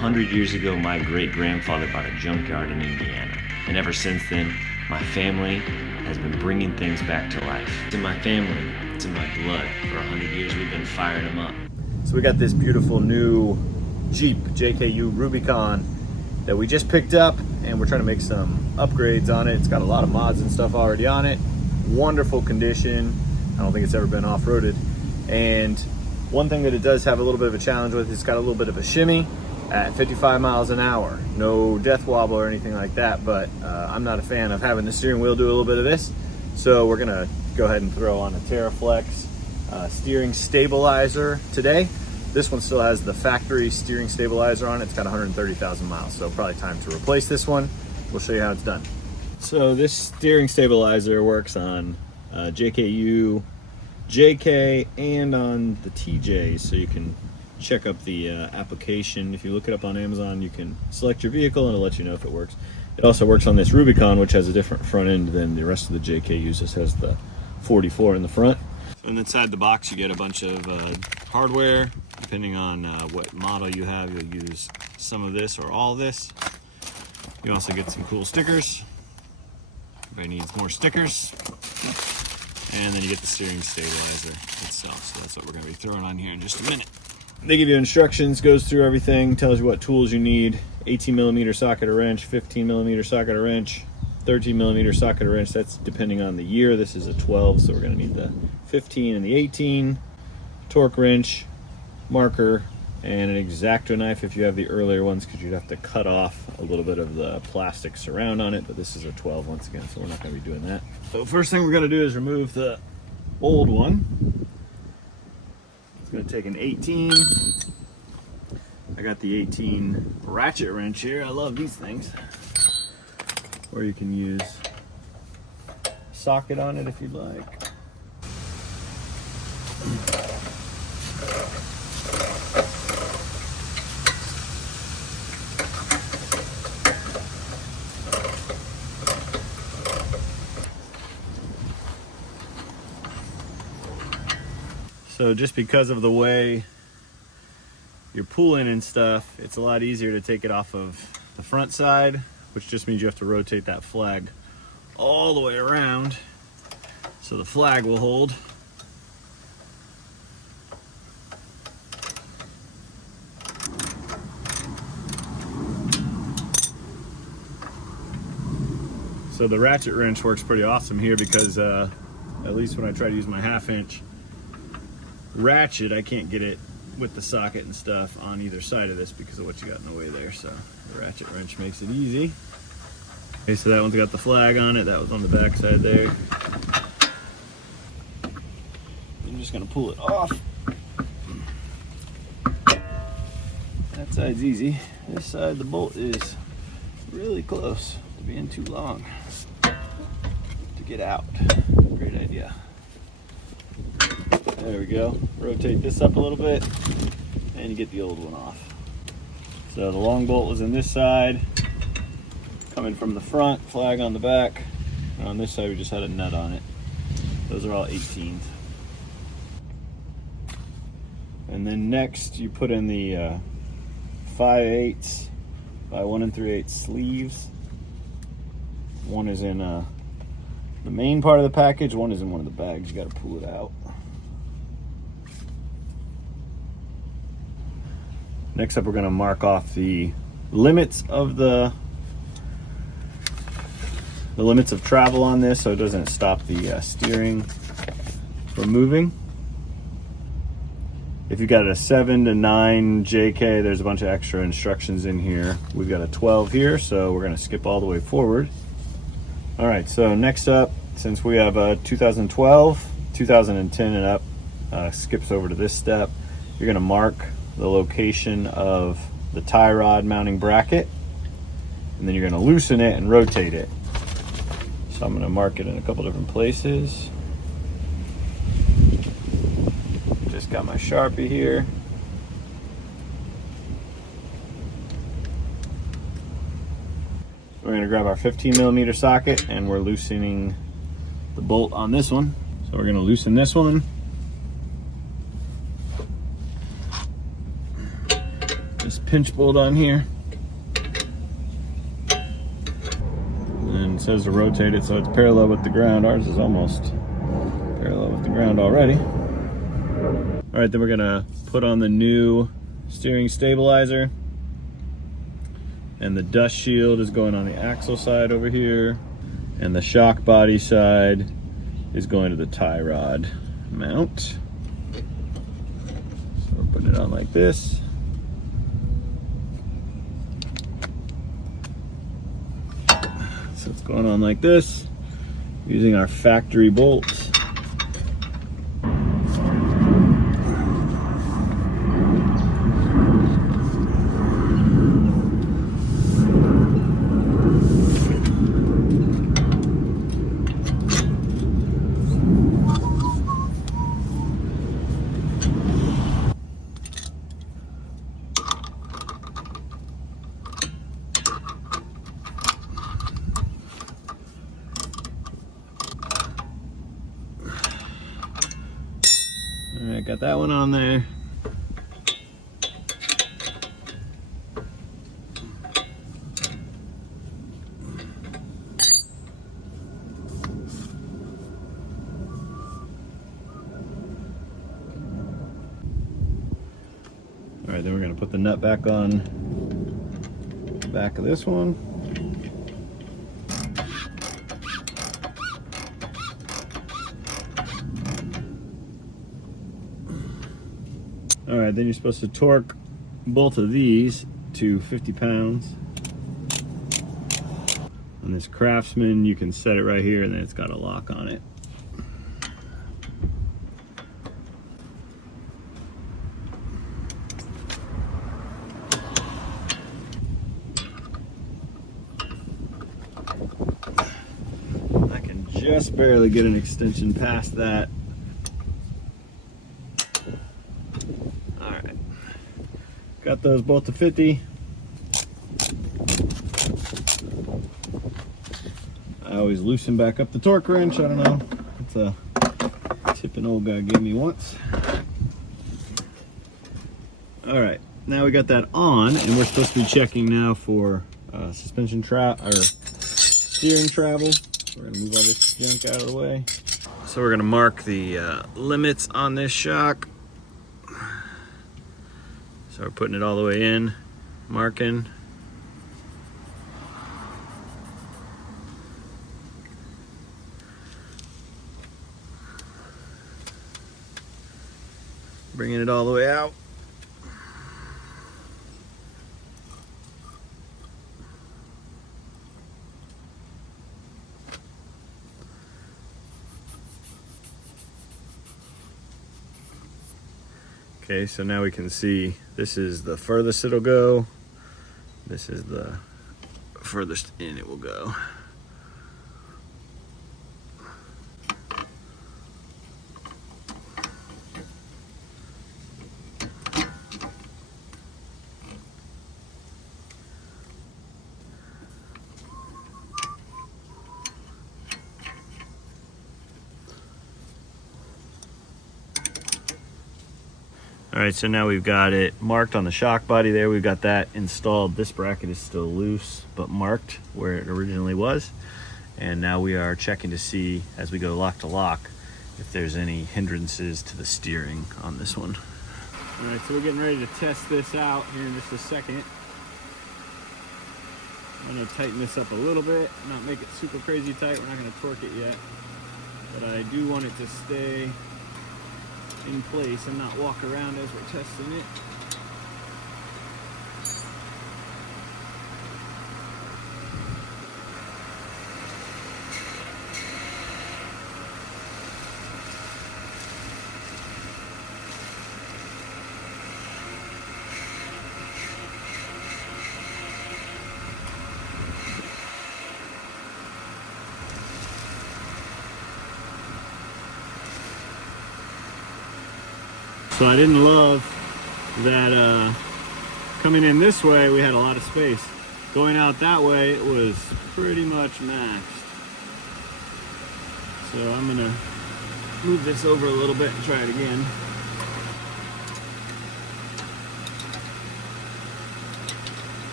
100 years ago, my great-grandfather bought a junkyard in Indiana. And ever since then, my family has been bringing things back to life. It's in my family, it's in my blood. For 100 years, we've been firing them up. So we got this beautiful new Jeep JKU Rubicon that we just picked up, and we're trying to make some upgrades on it. It's got a lot of mods and stuff already on it. Wonderful condition. I don't think it's ever been off-roaded. And one thing that it does have a little bit of a challenge with, it's got a little bit of a shimmy at 55 miles an hour. No death wobble or anything like that, but I'm not a fan of having the steering wheel do a little bit of this. So we're gonna go ahead and throw on a TerraFlex steering stabilizer today. This one still has the factory steering stabilizer on it. It's got 130,000 miles, so probably time to replace this one. We'll show you how it's done. So this steering stabilizer works on JKU, JK, and on the TJ, so you can check up the application. If you look it up on Amazon, you can select your vehicle and it'll let you know if it works. It also works on this Rubicon, which has a different front end than the rest of the JKUs. This has the 44 in the front. And inside the box you get a bunch of hardware. Depending on what model you have, you'll use some of this or all of this. You also get some cool stickers. Everybody needs more stickers. And then you get the steering stabilizer itself. So that's what we're going to be throwing on here in just a minute. They give you instructions, goes through everything, tells you what tools you need. 18mm socket or wrench, 15mm socket or wrench, 13mm socket or wrench. That's depending on the year. This is a 12, so we're going to need the 15 and the 18. Torque wrench, marker, and an X-Acto knife if you have the earlier ones, because you'd have to cut off a little bit of the plastic surround on it, but this is a 12 once again, so we're not going to be doing that. So first thing we're going to do is remove the old one. It's going to take an 18. I got the 18 ratchet wrench here. I love these things. Or you can use a socket on it if you'd like. So just because of the way you're pulling and stuff, it's a lot easier to take it off of the front side, which just means you have to rotate that flag all the way around so the flag will hold. So the ratchet wrench works pretty awesome here because at least when I try to use my 1/2 inch ratchet, I can't get it with the socket and stuff on either side of this because of what you got in the way there. So the ratchet wrench makes it easy. Okay, so that one's got the flag on it. That was on the back side there. I'm just gonna pull it off. That side's easy. This side, the bolt is really close to being too long to get out. Great idea. There we go. Rotate this up a little bit and you get the old one off. So the long bolt was in this side, coming from the front, flag on the back. And on this side we just had a nut on it. Those are all 18s. And then next you put in the 5/8 by 1 3/8 sleeves. One is in the main part of the package, one is in one of the bags. You got to pull it out. Next up, we're going to mark off the limits of the limits of travel on this, so it doesn't stop the steering from moving. If you've got a 7 to 9 JK, there's a bunch of extra instructions in here. We've got a 12 here, so we're going to skip all the way forward. All right, so next up, since we have a 2012, 2010 and up, skips over to this step. You're going to mark the location of the tie rod mounting bracket, and then you're going to loosen it and rotate it. So I'm going to mark it in a couple different places. Just got my Sharpie here. We're going to grab our 15mm socket and we're loosening the bolt on this one. So we're going to loosen this one. pinch bolt on here. And it says to rotate it so it's parallel with the ground. Ours is almost parallel with the ground already. All right, then we're gonna put on the new steering stabilizer. And the dust shield is going on the axle side over here. And the shock body side is going to the tie rod mount. So we're putting it on like this. So it's going on like this, using our factory bolts. All right, got that one on there. All right, then we're gonna put the nut back on the back of this one. All right, then you're supposed to torque both of these to 50 pounds. On this Craftsman, you can set it right here and then it's got a lock on it. I can just barely get an extension past that. Got those both to 50. I always loosen back up the torque wrench. I don't know. It's a tip an old guy gave me once. All right, now we got that on, and we're supposed to be checking now for suspension or steering travel. We're gonna move all this junk out of the way. So we're gonna mark the limits on this shock. So we're putting it all the way in, marking. Bringing it all the way out. Okay, so now we can see this is the furthest it'll go. This is the furthest in it will go. All right, so now we've got it marked on the shock body there. We've got that installed. This bracket is still loose, but marked where it originally was. And now we are checking to see, as we go lock to lock, if there's any hindrances to the steering on this one. All right, so we're getting ready to test this out here in just a second. I'm gonna tighten this up a little bit, not make it super crazy tight. We're not gonna torque it yet, but I do want it to stay in place and not walk around as we're testing it. So I didn't love that coming in this way we had a lot of space. Going out that way it was pretty much maxed. So I'm gonna move this over a little bit and try it again.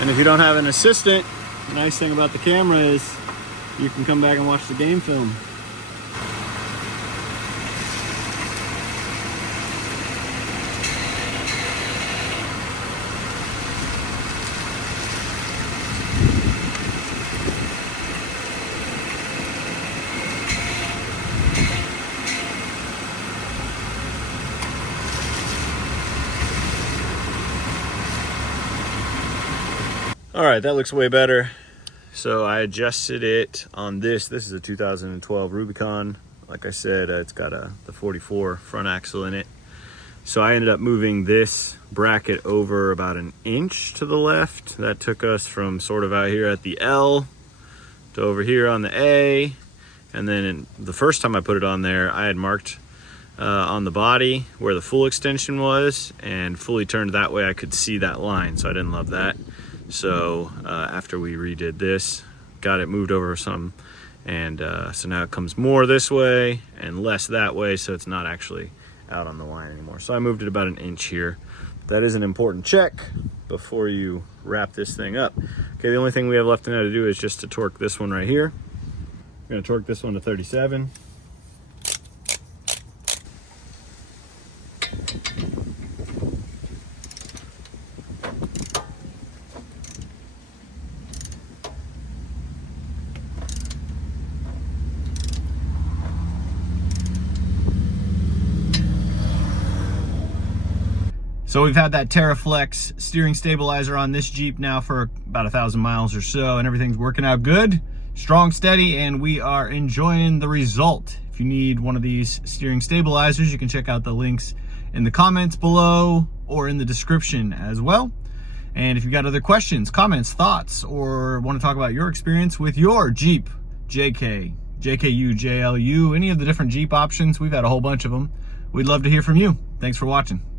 And if you don't have an assistant, the nice thing about the camera is you can come back and watch the game film. All right, that looks way better. So I adjusted it on this. This is a 2012 Rubicon. Like I said, it's got the 44 front axle in it. So I ended up moving this bracket over about an inch to the left. That took us from sort of out here at the L to over here on the A. And then the first time I put it on there, I had marked on the body where the full extension was and fully turned that way I could see that line. So I didn't love that. So after we redid this, got it moved over some, and so now it comes more this way and less that way, so it's not actually out on the line anymore. So I moved it about an inch here. That is an important check before you wrap this thing up. Okay, the only thing we have left now to do is just to torque this one right here. I'm gonna torque this one to 37. So we've had that TerraFlex steering stabilizer on this Jeep now for about 1,000 miles or so, and everything's working out good, strong, steady, and we are enjoying the result. If you need one of these steering stabilizers, you can check out the links in the comments below or in the description as well. And if you've got other questions, comments, thoughts, or want to talk about your experience with your Jeep, JK, JKU, JLU, any of the different Jeep options, we've had a whole bunch of them. We'd love to hear from you. Thanks for watching.